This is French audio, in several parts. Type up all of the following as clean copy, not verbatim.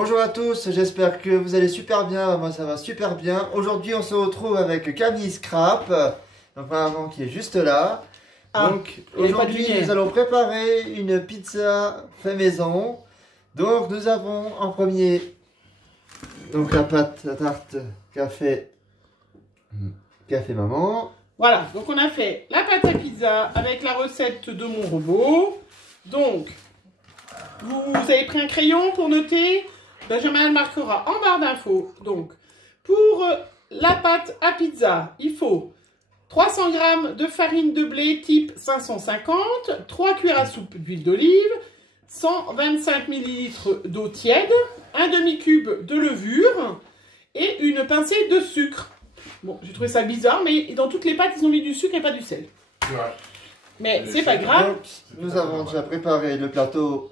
Bonjour à tous, j'espère que vous allez super bien, moi ça va super bien. Aujourd'hui on se retrouve avec Camille Scrap, donc maman qui est juste là. Donc aujourd'hui nous allons préparer une pizza fait maison. Donc nous avons en premier donc la pâte à tarte qu'a fait maman. Voilà, donc on a fait la pâte à pizza avec la recette de mon robot. Donc, vous avez pris un crayon pour noter. Benjamin le marquera en barre d'infos. Donc, pour la pâte à pizza, il faut 300 g de farine de blé type 550, 3 cuillères à soupe d'huile d'olive, 125 ml d'eau tiède, un demi-cube de levure et une pincée de sucre. Bon, j'ai trouvé ça bizarre, mais dans toutes les pâtes, ils ont mis du sucre et pas du sel. Ouais. Mais c'est pas grave. Donc, nous avons déjà préparé le plateau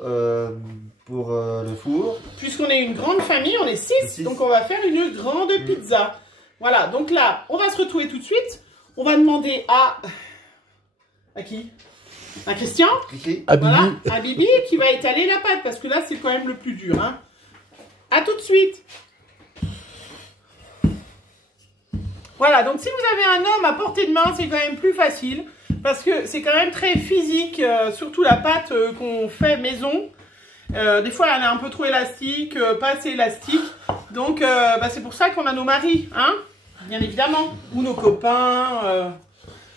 pour le four. Puisqu'on est une grande famille, on est 6, donc on va faire une grande pizza. Voilà, donc là, on va se retrouver tout de suite. On va demander à qui? À Christian. Voilà, à Bibi qui va étaler la pâte, parce que là, c'est quand même le plus dur. Hein. À tout de suite. Voilà, donc si vous avez un homme à portée de main, c'est quand même plus facile. Parce que c'est quand même très physique, surtout la pâte qu'on fait maison. Des fois, elle est un peu trop élastique, pas assez élastique. Donc, c'est pour ça qu'on a nos maris, hein, bien évidemment. Ou nos copains.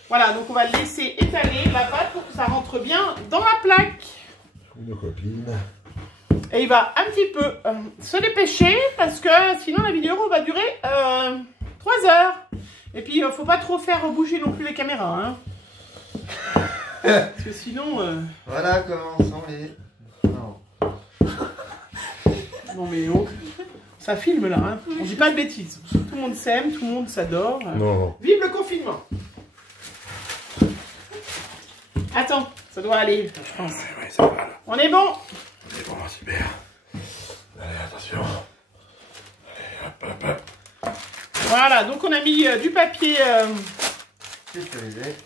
Voilà, donc on va laisser étaler la pâte pour que ça rentre bien dans la plaque. Nos copines. Et il va un petit peu se dépêcher parce que sinon la vidéo va durer 3 heures. Et puis, faut pas trop faire bouger non plus les caméras, hein. Parce que sinon... Voilà comment sont les... Non. Non mais oh, ça filme là, hein. On dit pas de bêtises. Tout le monde s'aime, tout le monde s'adore. Non. Vive le confinement. Attends, ça doit aller, je pense. Ouais, ça va là. On est bon. On est bon, super. Allez, attention. Allez, hop, hop, hop. Voilà, donc on a mis du papier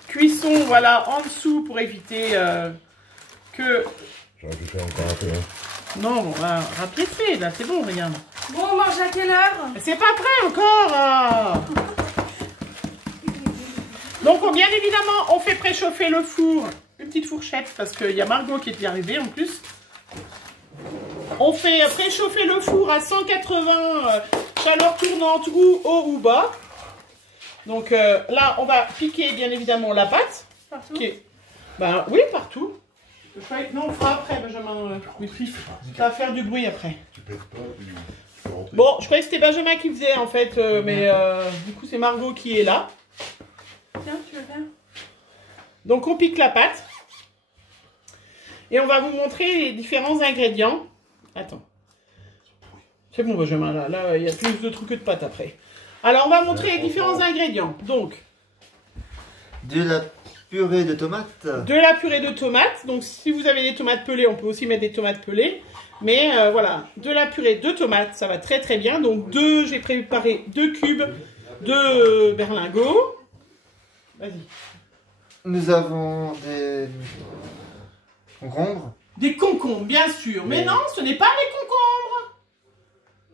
cuisson, voilà, en dessous pour éviter que... J'aurais pu faire encore un peu, hein. Non, on va rapiécer, là, c'est bon, regarde. Bon, on mange à quelle heure? C'est pas prêt encore. Donc, bien évidemment, on fait préchauffer le four. Une petite fourchette, parce qu'il y a Margot qui est arrivée en plus. On fait préchauffer le four à 180 chaleur tournante ou haut ou bas. Donc là, on va piquer bien évidemment la pâte. Partout? Ben oui, partout. Non, on fera après, Benjamin. Ça va faire du bruit après. Tu pètes pas, puis tu peux rentrer. Bon, je croyais que c'était Benjamin qui faisait en fait, mais du coup c'est Margot qui est là. Tiens, tu veux bien? Donc on pique la pâte. Et on va vous montrer les différents ingrédients. Attends. C'est bon, Benjamin, là, il y a plus de trucs que de pâte après. Alors, on va montrer les différents ingrédients. Donc, de la purée de tomates. De la purée de tomates. Donc, si vous avez des tomates pelées, on peut aussi mettre des tomates pelées. Mais voilà, de la purée de tomates, ça va très très bien. Donc, j'ai préparé 2 cubes de berlingot. Vas-y. Nous avons des concombres. Des concombres, bien sûr. Mais non, ce n'est pas les concombres.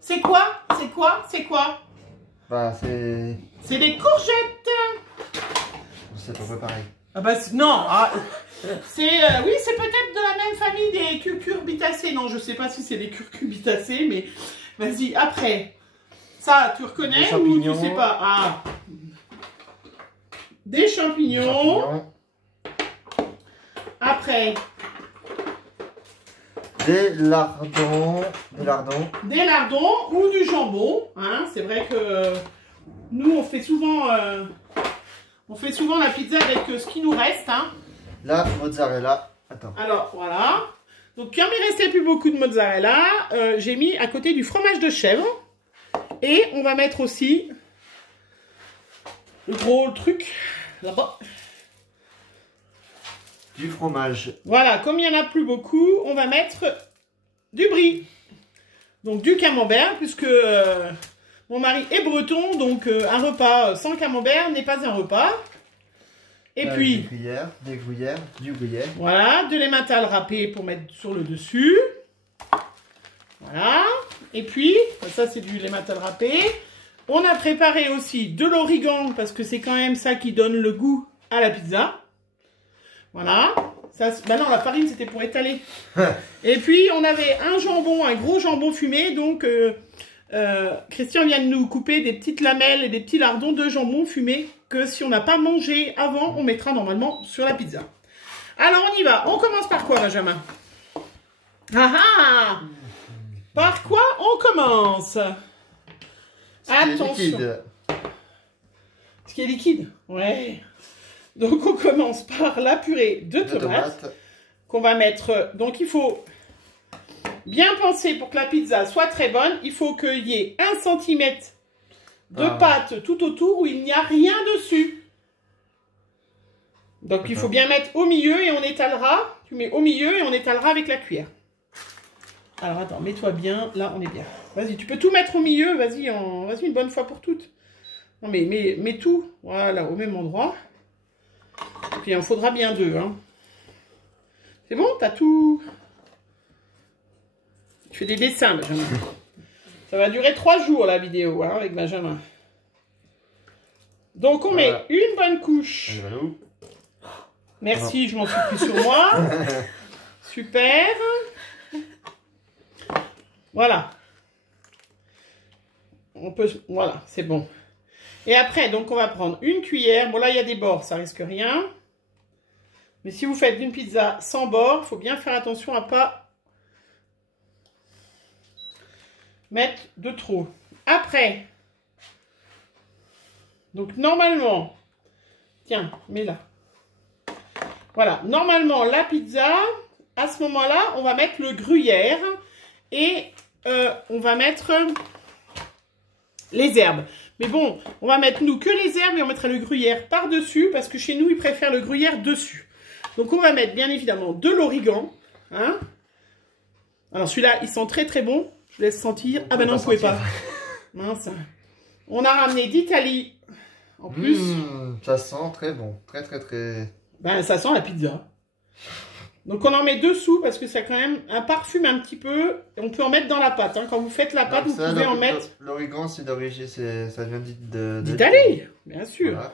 C'est quoi? C'est quoi? C'est quoi? Bah, c'est... C'est des courgettes. C'est pas pareil. Ah bah non, c'est oui, c'est peut-être de la même famille des cucurbitacées. Non, je sais pas si c'est des cucurbitacées, mais vas-y, après. Ça, tu reconnais ou tu sais pas? Ah. Des champignons. Après. Des lardons. Des lardons ou du jambon. Hein, c'est vrai que nous, on fait souvent la pizza avec ce qui nous reste. Hein. La mozzarella. Attends. Alors, voilà. Donc, comme il restait plus beaucoup de mozzarella, j'ai mis à côté du fromage de chèvre. Et on va mettre aussi le gros truc là-bas. Du fromage. Voilà, comme il n'y en a plus beaucoup, on va mettre du brie. Donc du camembert, puisque mon mari est breton, donc un repas sans camembert n'est pas un repas. Et puis, du gruyère. Voilà, de l'emmental râpé pour mettre sur le dessus. Voilà. Et puis, ça c'est du lait matal râpé. On a préparé aussi de l'origan, parce que c'est quand même ça qui donne le goût à la pizza. Voilà. Ça, bah non, la farine c'était pour étaler. Et puis, on avait un jambon, un gros jambon fumé. Donc, Christian vient de nous couper des petites lamelles et des petits lardons de jambon fumé que si on n'a pas mangé avant, on mettra normalement sur la pizza. Alors, on y va. On commence par quoi, Benjamin? Ah ah! Par quoi on commence? Attention. Ce qui est liquide. Ouais. Donc, on commence par la purée de tomates qu'on va mettre. Donc, il faut bien penser pour que la pizza soit très bonne. Il faut qu'il y ait 1 cm de pâte tout autour où il n'y a rien dessus. Donc, il faut bien mettre au milieu et on étalera. Tu mets au milieu et on étalera avec la cuillère. Alors, attends, mets-toi bien. Là, on est bien. Vas-y, tu peux tout mettre au milieu. Vas-y, vas-y une bonne fois pour toutes. Non, mais mets tout. Voilà, au même endroit. Et puis, il en faudra bien 2. Hein. C'est bon? T'as tout... Tu fais des dessins, Benjamin. Ça va durer 3 jours, la vidéo, hein, avec Benjamin. Donc, on met une bonne couche. Merci, je m'en suis pris sur moi. Super. Voilà. On peut... Voilà, c'est bon. Et après, donc, on va prendre une cuillère. Bon, là, il y a des bords, ça risque rien. Mais si vous faites une pizza sans bord, il faut bien faire attention à ne pas mettre de trop. Après, donc, normalement, tiens, mets-la. Voilà, normalement, la pizza, à ce moment-là, on va mettre le gruyère et on va mettre les herbes. Mais bon, on va mettre nous que les herbes et on mettra le gruyère par-dessus parce que chez nous, ils préfèrent le gruyère dessus. Donc, on va mettre bien évidemment de l'origan. Hein. Alors, celui-là, il sent très très bon. Je vous laisse sentir. Ah ben non, vous ne pouvez pas. Mince. On a ramené d'Italie en plus. Ça sent très bon. Très très très... Ben, ça sent la pizza. Donc, on en met dessous parce que ça a quand même un parfum un petit peu. On peut en mettre dans la pâte. Hein. Quand vous faites la pâte, vous pouvez en mettre... L'origan, c'est d'origine, ça vient d'Italie, bien sûr. Voilà.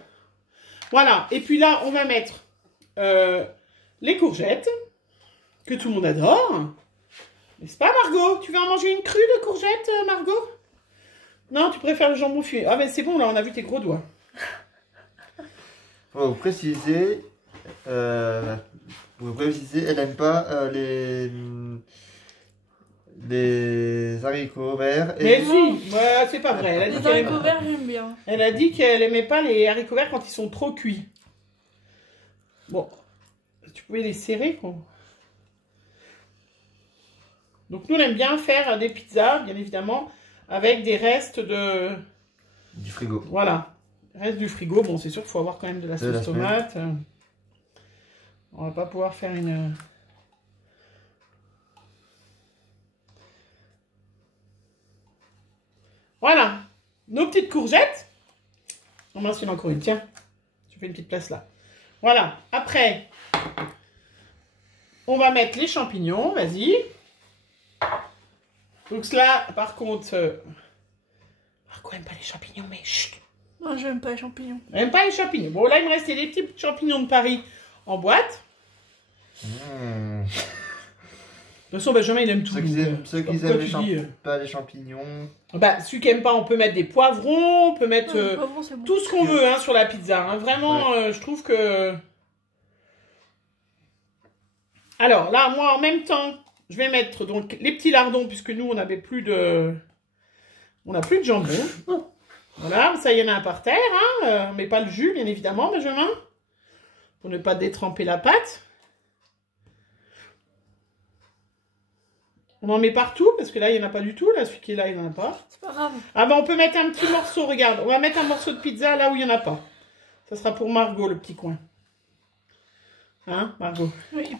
Voilà. Et puis là, on va mettre les courgettes que tout le monde adore. N'est-ce pas, Margot? Tu veux en manger une crue de courgettes, Margot? Non, tu préfères le jambon fumé. Ah, ben c'est bon, là, on a vu tes gros doigts. Pour vous préciser, elle n'aime pas les haricots verts. Mais si, ouais, c'est pas vrai. Elle a dit les haricots verts, j'aime bien. Elle a dit qu'elle aimait pas les haricots verts quand ils sont trop cuits. Bon, tu pouvais les serrer, quoi. Donc nous, on aime bien faire des pizzas, bien évidemment, avec des restes du frigo. Voilà, reste du frigo. Bon, c'est sûr qu'il faut avoir quand même de la sauce tomate. On va pas pouvoir faire une... Voilà, nos petites courgettes. On m'en suit encore une, tiens. Tu fais une petite place là. Voilà, après, on va mettre les champignons, vas-y. Donc cela, par contre... Marco n'aime pas les champignons, mais chut. Moi, j'aime pas les champignons. Elle n'aime pas les champignons. Bon, là, il me restait des petits champignons de Paris en boîte. De toute façon, Benjamin, il aime tout. Ceux qui aiment pas les champignons. Bah, celui qui n'aime pas, on peut mettre des poivrons, on peut mettre bon. tout ce qu'on veut hein, sur la pizza. Hein. Vraiment, je trouve que... Alors, là, moi, en même temps, je vais mettre donc les petits lardons, puisque nous, on n'avait plus de... On n'a plus de jambon. Voilà, ça, il y en a un par terre. Hein, mais pas le jus, bien évidemment, Benjamin. Pour ne pas détremper la pâte. On en met partout, parce que là, il n'y en a pas du tout. Là, celui qui est là, il n'y en a pas. C'est pas grave. Ah ben, on peut mettre un petit morceau, regarde. On va mettre un morceau de pizza là où il n'y en a pas. Ça sera pour Margot, le petit coin. Hein, Margot? Oui.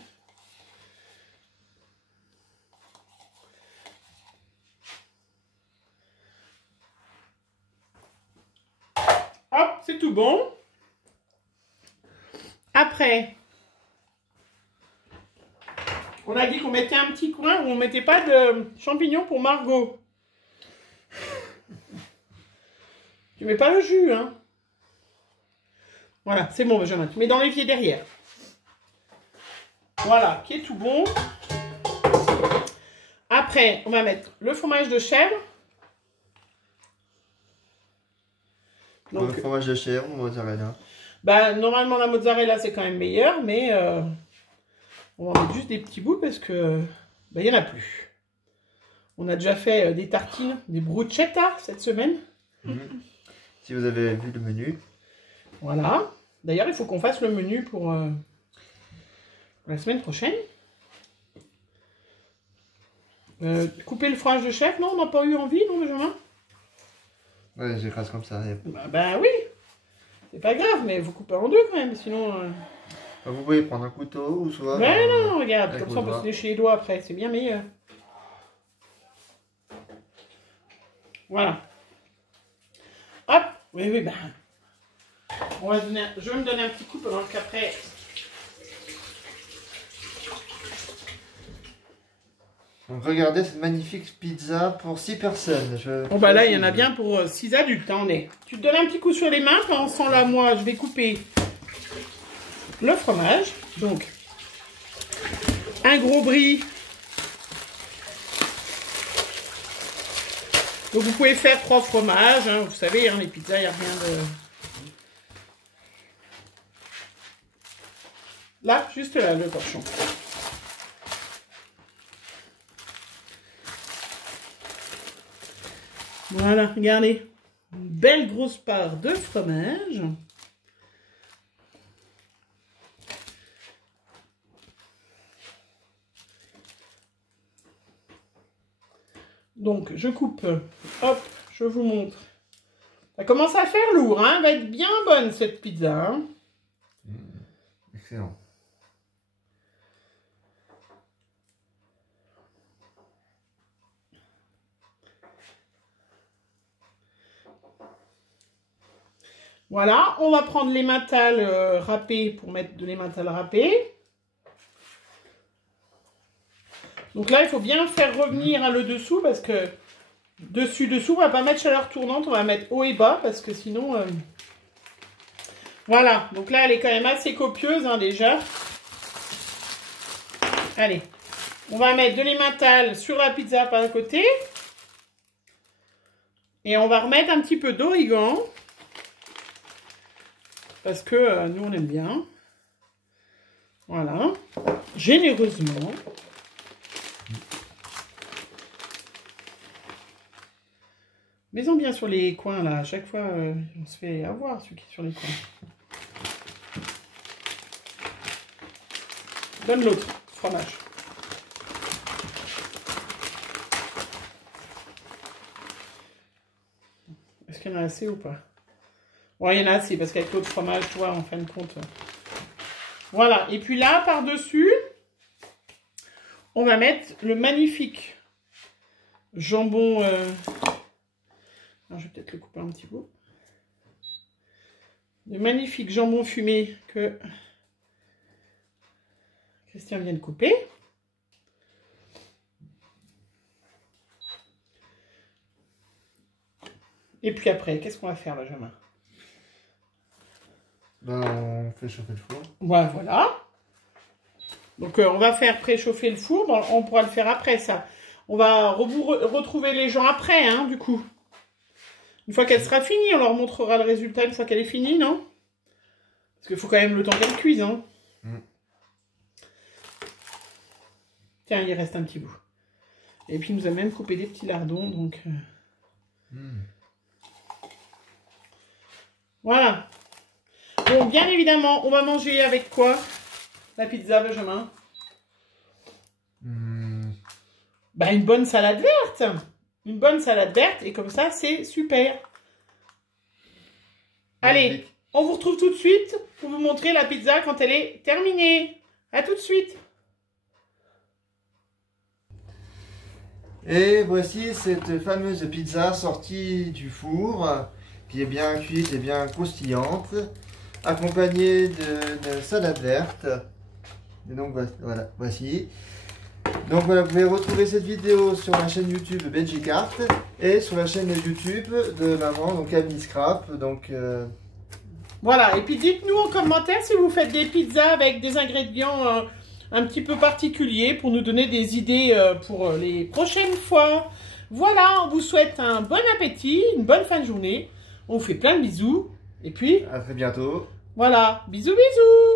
Hop, c'est tout bon. Après, on a dit qu'on mettait un petit coin où on mettait pas de champignons pour Margot. Tu mets pas le jus, hein. Voilà, c'est bon, Benjamin. Tu mets dans l'évier derrière. Voilà, qui est tout bon. Après, on va mettre le fromage de chèvre. Donc, le fromage de chèvre ou mozzarella? Bah, normalement, la mozzarella, c'est quand même meilleur, mais on va mettre juste des petits bouts parce que bah, il n'y en a plus. On a déjà fait des tartines, des bruschetta cette semaine. Si vous avez vu le menu. Voilà. D'ailleurs, il faut qu'on fasse le menu pour la semaine prochaine. Couper le fromage de chèvre, non? On n'a pas eu envie, non, Benjamin? Ouais, j'écrase comme ça. Bah oui. C'est pas grave, mais vous coupez en deux quand même, sinon... Vous pouvez prendre un couteau ou soit... Mais non, regarde, comme ça on peut se lécher les doigts après, c'est bien meilleur. Voilà. Hop, oui, bah... je vais me donner un petit coup pendant qu'après... Donc regardez cette magnifique pizza pour 6 personnes. Bon bah là il y en a bien pour 6 adultes, hein, on est. Tu te donnes un petit coup sur les mains, pendant ce temps-là moi je vais couper le fromage. Donc un gros brie. Donc vous pouvez faire 3 fromages, hein, vous savez, hein, les pizzas il n'y a rien de... Là, juste là, le torchon. Voilà, regardez. Une belle grosse part de fromage. Donc, je coupe. Hop, je vous montre. Ça commence à faire lourd, hein. Elle va être bien bonne, cette pizza. Hein. Excellent. Voilà, on va prendre l'emmental râpé pour mettre de l'emmental râpé. Donc là, il faut bien faire revenir hein, le dessous parce que dessous, on va pas mettre chaleur tournante, on va mettre haut et bas parce que sinon... Voilà, donc là, elle est quand même assez copieuse hein, déjà. Allez, on va mettre de l'emmental sur la pizza par le côté. Et on va remettre un petit peu d'origan. Parce que nous, on aime bien. Voilà. Généreusement. Mets-en bien sur les coins, là. À chaque fois, on se fait avoir, celui qui est sur les coins. Donne l'autre, fromage. Est-ce qu'il y en a assez ou pas? Ouais, il y en a assez, parce qu'avec l'autre fromage, tu vois, en fin de compte. Voilà. Et puis là, par-dessus, on va mettre le magnifique jambon... Alors, je vais peut-être le couper un petit peu. Le magnifique jambon fumé que Christian vient de couper. Et puis après, qu'est-ce qu'on va faire, Benjamin? Ben, on fait chauffer le four. Ouais, voilà. Donc, on va faire préchauffer le four. Bon, on pourra le faire après, ça. On va retrouver les gens après, hein, du coup. Une fois qu'elle sera finie, on leur montrera le résultat une fois qu'elle est finie, non? Parce qu'il faut quand même le temps qu'elle cuise, hein. Tiens, il reste un petit bout. Et puis, il nous a même coupé des petits lardons, donc... Voilà. Bon, bien évidemment, on va manger avec quoi? La pizza, Benjamin? Bah, une bonne salade verte. Une bonne salade verte, et comme ça, c'est super. Allez, on vous retrouve tout de suite pour vous montrer la pizza quand elle est terminée. À tout de suite. Et voici cette fameuse pizza sortie du four, qui est bien cuite et bien croustillante, accompagnée de salade verte. Et donc voilà, voici. Donc voilà, vous pouvez retrouver cette vidéo sur la chaîne YouTube Vegicart et sur la chaîne YouTube de maman, donc Camille Scrap. Donc voilà, et puis dites-nous en commentaire si vous faites des pizzas avec des ingrédients un petit peu particuliers pour nous donner des idées pour les prochaines fois. Voilà, on vous souhaite un bon appétit, une bonne fin de journée. On vous fait plein de bisous. Et puis, à très bientôt. Voilà, bisous bisous.